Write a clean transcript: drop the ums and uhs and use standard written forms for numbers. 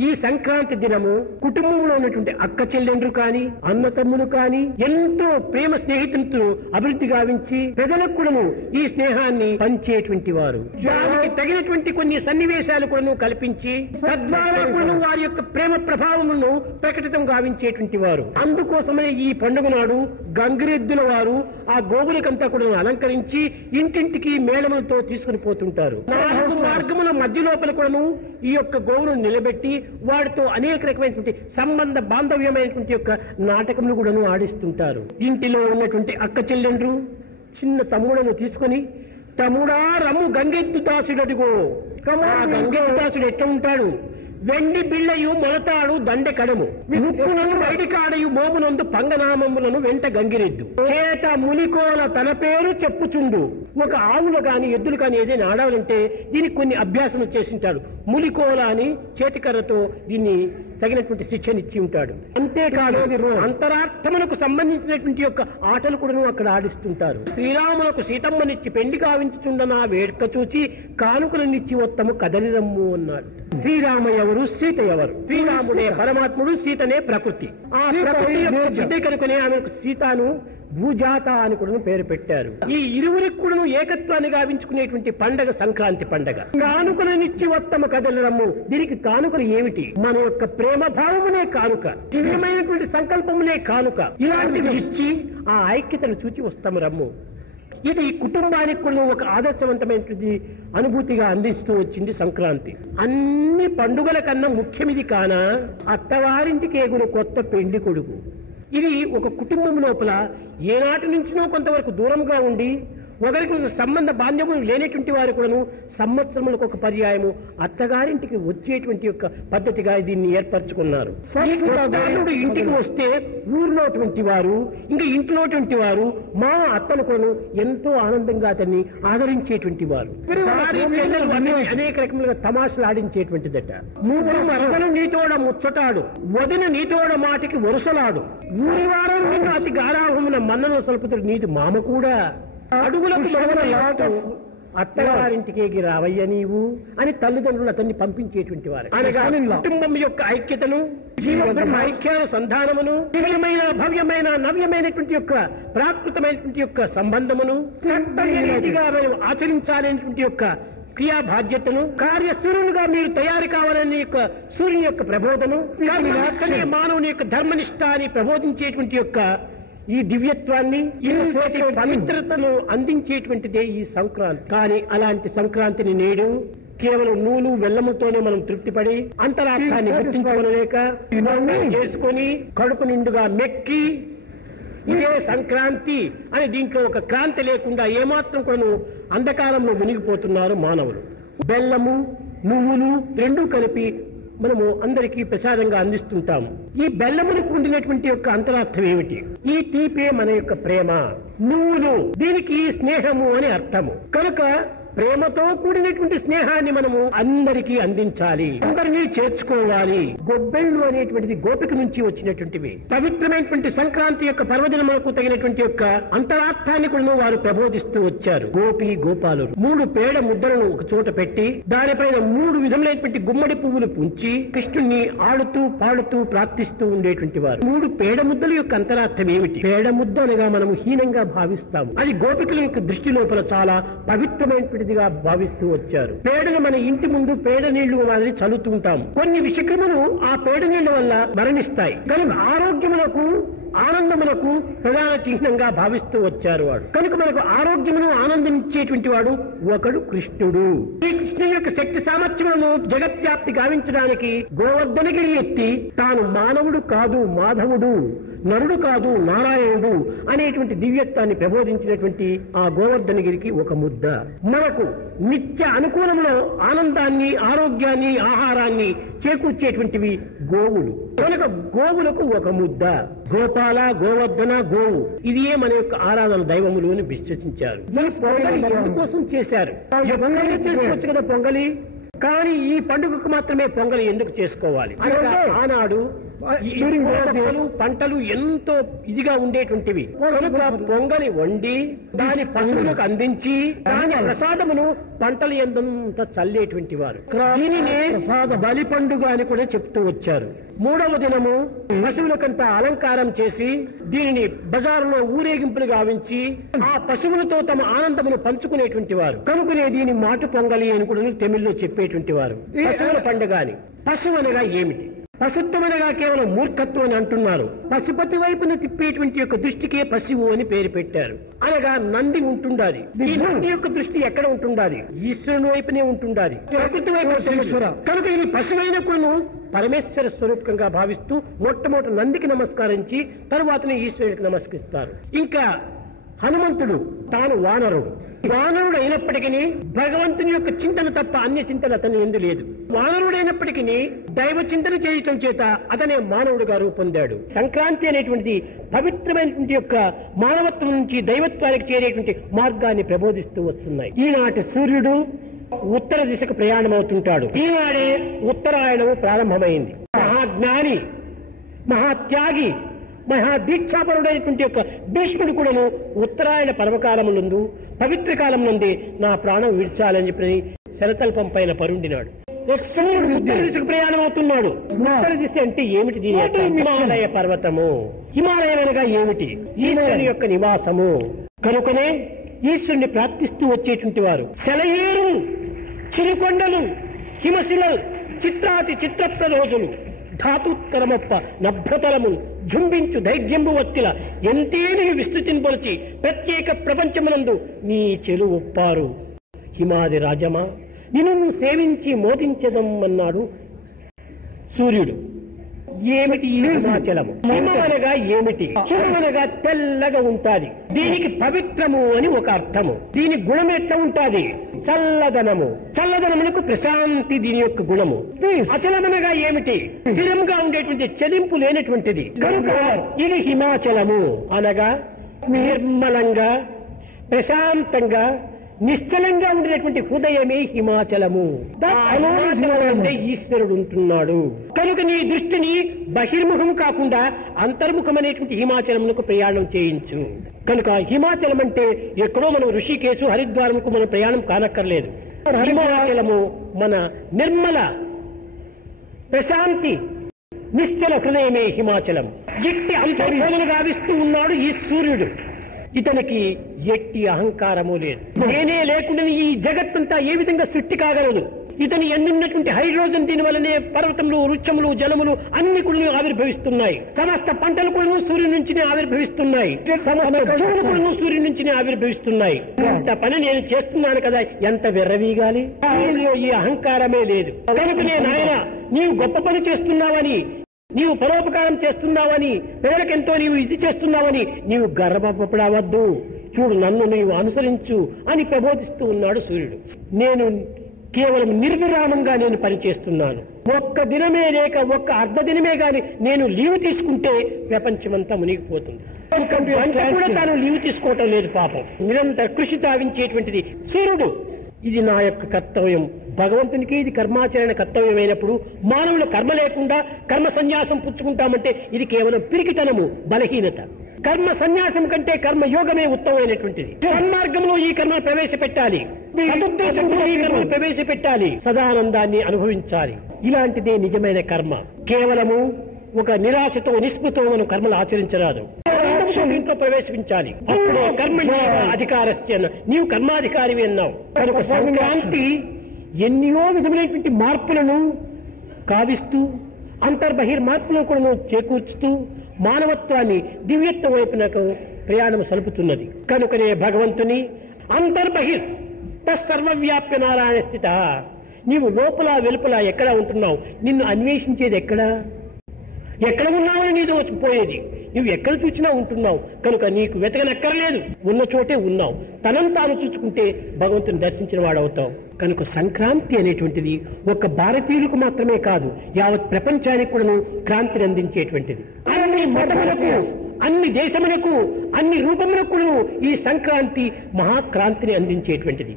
ఈ సంక్రాంతి దినము కుటుంబంలో ఉన్నటువంటి అక్క చెల్లెండ్రు కాని అన్న తమ్ములు కాని ఎంతో ప్రేమ స్నేహితులతో అభివృద్ధి గావించి ప్రజలకు కూడాను ఈ స్నేహాన్ని పంచేటువంటి వారు దానికి తగినటువంటి కొన్ని సన్నివేశాలు కూడాను కల్పించి తద్వారా కూడాను వారి యొక్క ప్రేమ ప్రభావములను ప్రకటితం గావించేటువంటి వారు. అందుకోసమే ఈ పండుగ నాడు గంగిరెద్దుల వారు ఆ గోవులకంతా కూడా అలంకరించి ఇంటింటికి మేళములతో తీసుకుని పోతుంటారు. 4 మార్గముల మధ్య లోపల కూడాను ఈ యొక్క గోవులను నిలబెట్టి వాడితో అనేక రకమైనటువంటి సంబంధ బాంధవ్యమైనటువంటి యొక్క నాటకములు కూడాను ఆడిస్తుంటారు. ఇంటిలో ఉన్నటువంటి అక్క చెల్లెండ్రు చిన్న తమ్ముడను తీసుకుని తమ్ముడా రమ్ము గంగెద్దు దాసుడదిగో. ఆ గంగెద్దు దాసుడు ఎట్లా ఉంటాడు? వెండి బిళ్ళయు మొలతాడు దండె కడము ముప్పులను బయటికాడయు మోమునందు పంగనామములను వెంట గంగిరెద్దు చేత మునికోల తన పేరు చెప్పుచుండు. ఒక ఆవులు కాని ఎద్దులు కాని ఏదైనా ఆడాలంటే దీనికి కొన్ని అభ్యాసం చేసింటాడు. ములికోల అని చేతికర్రతో దీన్ని తగినటువంటి శిక్షనిచ్చి ఉంటాడు. అంతేకాదు అంతరార్థములకు సంబంధించినటువంటి యొక్క ఆటలు కూడా అక్కడ ఆడిస్తుంటారు. శ్రీరాములకు సీతమ్మనిచ్చి పెండి కావించుచుండన వేడుక చూచి కానుకలనిచ్చి వత్తము కదలిరమ్ము అన్నాడు. శ్రీరామ ఎవరు, సీత ఎవరు? శ్రీరాముడే పరమాత్ముడు, సీతనే ప్రకృతి. ఆ ప్రకృతి యొక్క బిడ్డ కనుకనే ఆమెకు సీతాను భూజాత అని కూడా పేరు పెట్టారు. ఈ ఇరువురికి కూడా ఏకత్వాన్ని గావించుకునేటువంటి పండగ సంక్రాంతి పండగ. కానుకలనిచ్చి వత్తమ కదలరమ్ము. దీనికి కానుకలు ఏమిటి? మన యొక్క ప్రేమ భావమునే కానుక, దివ్యమైనటువంటి సంకల్పమునే కానుక. ఇలాంటివి ఇచ్చి ఆ ఐక్యతను చూచి వస్తాము రమ్ము. ఇది కుటుంబానికి కూడా ఒక ఆదర్శవంతమైనటువంటి అనుభూతిగా అందిస్తూ వచ్చింది సంక్రాంతి. అన్ని పండుగల కన్నా ముఖ్యమిది కాన అత్తవారింటికి ఎగురు కొత్త పెండి కొడుకు. ఇది ఒక కుటుంబం లోపల ఏనాటి నుంచినో కొంతవరకు దూరంగా ఉండి ఒకరికి సంబంధ బాంధవ్యం లేనటువంటి వారు కూడాను సంవత్సరములకు ఒక పర్యాయము అత్తగారింటికి వచ్చేటువంటి యొక్క పద్ధతిగా దీన్ని ఏర్పరచుకున్నారు. ఇంటికి వస్తే ఊర్లోటువంటి వారు ఇంకా ఇంట్లోటువంటి వారు మా అత్తను కూడాను ఎంతో ఆనందంగా అతన్ని ఆదరించేటువంటి వారు. అనేక రకములుగా తమాషలు ఆడించేటువంటిదట. మూడు మరొకను నీతోడ ముచ్చటాడు, వదిన నీతోడ మాటికి వరుసలాడు, ఊరి వారం అతి గారాహమున మన్నను సల్పుతుడు నీతి మామ కూడా అడుగులకు అత్తగారింటికి రావయ్య నీవు అని తల్లిదండ్రులు అతన్ని పంపించేటువంటి వారు. అనగా కుటుంబం యొక్క ఐక్యతను, ఐక్యానుసంధానమును, దివ్యమైన భవ్యమైన నవ్యమైనటువంటి యొక్క ప్రాకృతమైనటువంటి యొక్క సంబంధమును రీతిగా ఆచరించాలనేటువంటి యొక్క క్రియా బాధ్యతను, కార్యసూర్యులుగా మీరు తయారు కావాలని యొక్క సూర్యుని యొక్క ప్రబోధను, మానవుని యొక్క ధర్మనిష్ట అని ప్రబోధించేటువంటి యొక్క ఈ దివ్యత్వాన్ని, ఈ పవిత్రతను అందించేటువంటిదే ఈ సంక్రాంతి. కానీ అలాంటి సంక్రాంతిని నేడు కేవలం నూలు వెల్లముతోనే మనం తృప్తిపడి అంతరార్థాన్ని గుర్తించుకోలేక చేసుకుని కడుపు నిండుగా మెక్కి ఇదే సంక్రాంతి అని దీంట్లో ఒక క్రాంతి లేకుండా ఏమాత్రం కూడా అంధకారంలో మునిగిపోతున్నారు మానవులు. బెల్లము నువ్వులు రెండూ కలిపి మనము అందరికీ ప్రసాదంగా అందిస్తుంటాము. ఈ బెల్లములకు ఉండినటువంటి యొక్క అంతరార్థం ఏమిటి? ఈ తీపే మన యొక్క ప్రేమ. నువ్వులు దీనికి స్నేహము అని అర్థము. కనుక ప్రేమతో కూడినటువంటి స్నేహాన్ని మనము అందరికీ అందించాలి, అందరినీ చేర్చుకోవాలి. గొబ్బెళ్ళు అనేటువంటిది గోపిక నుంచి వచ్చినటువంటివి. పవిత్రమైనటువంటి సంక్రాంతి యొక్క పర్వదినములకు తగినటువంటి యొక్క అంతరార్థాన్ని కూడా వారు ప్రబోధిస్తూ వచ్చారు. గోపి గోపాలు 3 పేడ ముద్దలను ఒక చోట పెట్టి దానిపైన 3 విధములైనటువంటి గుమ్మడి పువ్వులు పుంచి కృష్ణుణ్ణి ఆడుతూ పాడుతూ ప్రార్థిస్తూ ఉండేటువంటి వారు. 3 పేడ ముద్దల యొక్క అంతరార్థం ఏమిటి? పేడ ముద్ద అనగా మనము హీనంగా భావిస్తాము. అది గోపికల యొక్క దృష్టి లోపల చాలా పవిత్రమైనటువంటి భావిస్తూ వచ్చారు. పేడను మన ఇంటి ముందు పేడ నీళ్లు మాదిరి చల్లుతూ ఉంటాము. కొన్ని విషక్రములు ఆ పేడ నీళ్ల వల్ల మరణిస్తాయి. కనుక ఆరోగ్యములకు ఆనందములకు ప్రధాన చిహ్నంగా భావిస్తూ వచ్చారు వాడు. కనుక మనకు ఆరోగ్యమును ఆనందం ఇచ్చేటువంటి వాడు ఒకడు కృష్ణుడు. ఈ కృష్ణుని యొక్క శక్తి సామర్థ్యములను జగత్వ్యాప్తి గావించడానికి గోవర్ధనగిరి ఎత్తి తాను మానవుడు కాదు మాధవుడు, నరుడు కాదు నారాయణుడు అనేటువంటి దివ్యత్వాన్ని ప్రబోధించినటువంటి ఆ గోవర్ధనగిరికి ఒక ముద్ద. మనకు నిత్య అనుకూలంలో ఆనందాన్ని, ఆరోగ్యాన్ని, ఆహారాన్ని చేకూర్చేటువంటివి గోవులు. కనుక గోవులకు ఒక ముద్ద. గోపాల, గోవర్ధన, గోవు ఇదియే మన యొక్క ఆరాధన దైవములు అని విశ్వసించారు. ఈ పొంగలి ఎందుకోసం చేశారు? పొంగలి చేసుకోవచ్చు కదా. పొంగలి కానీ ఈ పండుగకు మాత్రమే పొంగలి ఎందుకు చేసుకోవాలి అనగా ఆనాడు ఈ పంటలు ఎంతో ఇదిగా ఉండేటువంటివి. కనుక పొంగలి వండి దాని పశువులకు అందించి దాని ప్రసాదమును పంటలు ఎంతంత చల్లేటువంటి వారు. దీనినే బలి పండుగ అని కూడా చెప్తూ వచ్చారు. మూడవ దినము పశువులకంతా అలంకారం చేసి దీనిని బజారులో ఊరేగింపులు గావించి ఆ పశువులతో తమ ఆనందమును పంచుకునేటువంటి వారు. కనుకనే దీని మాటు పొంగలి అని కూడా తమిళ్లో చెప్పేటువంటి వారు. పశువుల పండుగ అని. పశువు అనగా ఏమిటి? పశుత్వం అనగా కేవలం మూర్ఖత్వం అని అంటున్నారు. పశుపతి వైపున తిప్పేటువంటి యొక్క దృష్టికే పశువు అని పేరు పెట్టారు. అనగా నంది ఉంటుండాలి. ఈ నంది యొక్క దృష్టి ఎక్కడ ఉంటుండాలి? ఈశ్వరుని వైపునే ఉంటుండాలి. ప్రకృతి వైపు ఈశ్వర. కనుక ఇది పశువైనప్పుడు పరమేశ్వర స్వరూపంగా భావిస్తూ మొట్టమొదటి నందికి నమస్కరించి తరువాతనే ఈశ్వరుడికి నమస్కరిస్తారు. ఇంకా హనుమంతుడు తాను వానరుడు. వానరుడు అయినప్పటికీ భగవంతుని యొక్క చింతన తప్ప అన్య చింతన అతని ఎందు లేదు. వానరుడైనప్పటికీ దైవ చింతన చేయటం చేత అతనే మానవుడిగా రూపొందాడు. సంక్రాంతి అనేటువంటిది పవిత్రమైనటువంటి యొక్క మానవత్వం నుంచి దైవత్వానికి చేరేటువంటి మార్గాన్ని ప్రబోధిస్తూ వస్తున్నాయి. ఈనాటి సూర్యుడు ఉత్తర దిశకు ప్రయాణమవుతుంటాడు. ఈనాడే ఉత్తరాయణము ప్రారంభమైంది. మహాజ్ఞాని, మహాత్యాగి, మహాదీక్షాపరుడైనటువంటి యొక్క భీష్ముడు కూడాను ఉత్తరాయణ పర్వకాలమునందు పవిత్ర కాలం నుండి నా ప్రాణం విడిచాలని చెప్పి శరతల్పం పైన పరుండినాడు. ఉత్తర దిశకు ప్రయాణం అవుతున్నాడు. ఉత్తర దిశ అంటే ఏమిటి? హిమాలయ పర్వతము. హిమాలయం అనగా ఏమిటి? ఈశ్వరుని యొక్క నివాసము. కనుకనే ఈశ్వరుని ప్రార్థిస్తూ వచ్చేటువంటి వారు సెలయేరు, చిరుకొండలు, హిమశిలలు, చిత్రాతి చిత్రప్ర రోజులు, ధాతుత్తరమొప్ప నభ్రతలము జుంబించు ధైర్యంబు వత్తిల ఎంతేని విస్తృతిని పొలిచి ప్రత్యేక ప్రపంచమునందు నీ చెలు ఒప్పారు హిమాది రాజమా నిన్ను సేవించి మోదించదం అన్నాడు సూర్యుడు. ఏమిటి ఈ హిమాచలము? హిమనగా ఏమిటి? హిమనగా తెల్లగా ఉంటాది. దీనికి పవిత్రము అని ఒక అర్థము. దీని గుణం ఎట్లా ఉంటాది? చల్లదనము. చల్లదనమునకు ప్రశాంతి దీని యొక్క గుణము. అచలమనగా ఏమిటి? స్థిరంగా ఉండేటువంటి చెలింపు లేనటువంటిది. కనుక ఇది హిమాచలము అనగా నిర్మలంగా, ప్రశాంతంగా, నిశ్చలంగా ఉండేటువంటి హృదయమే హిమాచలము. అంటే ఈశ్వరుడు ఉంటున్నాడు. కనుక నీ దృష్టిని బహిర్ముఖం కాకుండా అంతర్ముఖమనేటువంటి హిమాచలమునకు ప్రయాణం చేయించు. కనుక హిమాచలం అంటే ఎక్కడో మనం ఋషికేశు, హరిద్వారంకు మనం ప్రయాణం కానక్కర్లేదు. హిమాచలము మన నిర్మల, ప్రశాంతి, నిశ్చల హృదయమే హిమాచలం. ఎట్టి అంతర్భోధన గావిస్తూ ఉన్నాడు ఈ సూర్యుడు. ఇతనికి ఎట్టి అహంకారము లేదు. నేనే లేకుండా ఈ జగత్తంతా ఏ విధంగా సృష్టి కాగలదు? ఇతని ఎన్నున్నటువంటి హైడ్రోజన్ దీని వల్లనే పర్వతములు, వృక్షములు, జలములు అన్ని కూడా ఆవిర్భవిస్తున్నాయి. సమస్త పంటలు కూడా సూర్యుడి నుంచినే ఆవిర్భవిస్తున్నాయి. సమస్త జీవులు కూడా సూర్యుడి నుంచినే ఆవిర్భవిస్తున్నాయి. ఇంత పని నేను చేస్తున్నాను కదా, ఎంత వెర్రవీగాలి? ఈ అహంకారమే లేదు. కనుకనే నాయన నీవు గొప్ప పని చేస్తున్నావని, నీవు పరోపకారం చేస్తున్నావని, ప్రజలకెంతో నీవు ఇది చేస్తున్నావని నీవు గర్వపడవద్దు. చూడు, నన్ను నీవు అనుసరించు అని ప్రబోధిస్తూ ఉన్నాడు సూర్యుడు. నేను కేవలం నిర్విరామంగా నేను పనిచేస్తున్నాను. ఒక్క దినమే లేక ఒక్క అర్ధ దినమే గాని నేను లీవ్ తీసుకుంటే ప్రపంచమంతా మునిగిపోతుంది. కూడా తాను లీవ్ తీసుకోవటం లేదు పాపం. నిరంతర కృషి సాగించేటువంటిది సూర్యుడు. ఇది నా యొక్క కర్తవ్యం. భగవంతునికి ఇది కర్మాచరణ కర్తవ్యమైనప్పుడు మానవుల కర్మ లేకుండా కర్మ సన్యాసం పుచ్చుకుంటామంటే ఇది కేవలం పిరికితనము, బలహీనత. కర్మ సన్యాసం కంటే కర్మ యోగమే ఉత్తమమైనటువంటిది. సన్మార్గంలో ఈ కర్మ ప్రవేశపెట్టాలి, సదుద్దేశంలో ఈ కర్మ ప్రవేశపెట్టాలి, సదానందాన్ని అనుభవించాలి. ఇలాంటిదే నిజమైన కర్మ. కేవలము ఒక నిరాశతో, నిస్పృతో మనం కర్మలు ఆచరించరాదు. ఇంట్లో ప్రవేశించాలి. అప్పుడు కర్మ అధికారస్య, నీవు కర్మాధికారివి అన్నావు. కనుక సంక్రాంతి ఎన్నో విధమైనటువంటి మార్పులను కావిస్తూ అంతర్బహిర్ మార్పులను కూడా చేకూర్చుతూ మానవత్వాన్ని దివ్యత్వం వైపునకు ప్రయాణం సలుపుతున్నది. కనుకనే భగవంతుని అంతర్బహిర్ తస్సర్వవ్యాప్య నారాయణ స్థిత. నీవు లోపల వెలుపల ఎక్కడ ఉంటున్నావు? నిన్ను అన్వేషించేది ఎక్కడ? ఎక్కడ ఉన్నావని నీతో పోయేది. నువ్వు ఎక్కడ చూసినా ఉంటున్నావు. కనుక నీకు వెతకనక్కర్లేదు, ఉన్న చోటే ఉన్నావు. తనను తాను చూసుకుంటే భగవంతుని దర్శించిన వాడవుతావు. కనుక సంక్రాంతి అనేటువంటిది ఒక భారతీయులకు మాత్రమే కాదు, యావత్ ప్రపంచానికి కూడా క్రాంతిని అందించేటువంటిది. అన్ని మతములకు, అన్ని దేశములకు, అన్ని రూపములకు ఈ సంక్రాంతి మహాక్రాంతిని అందించేటువంటిది.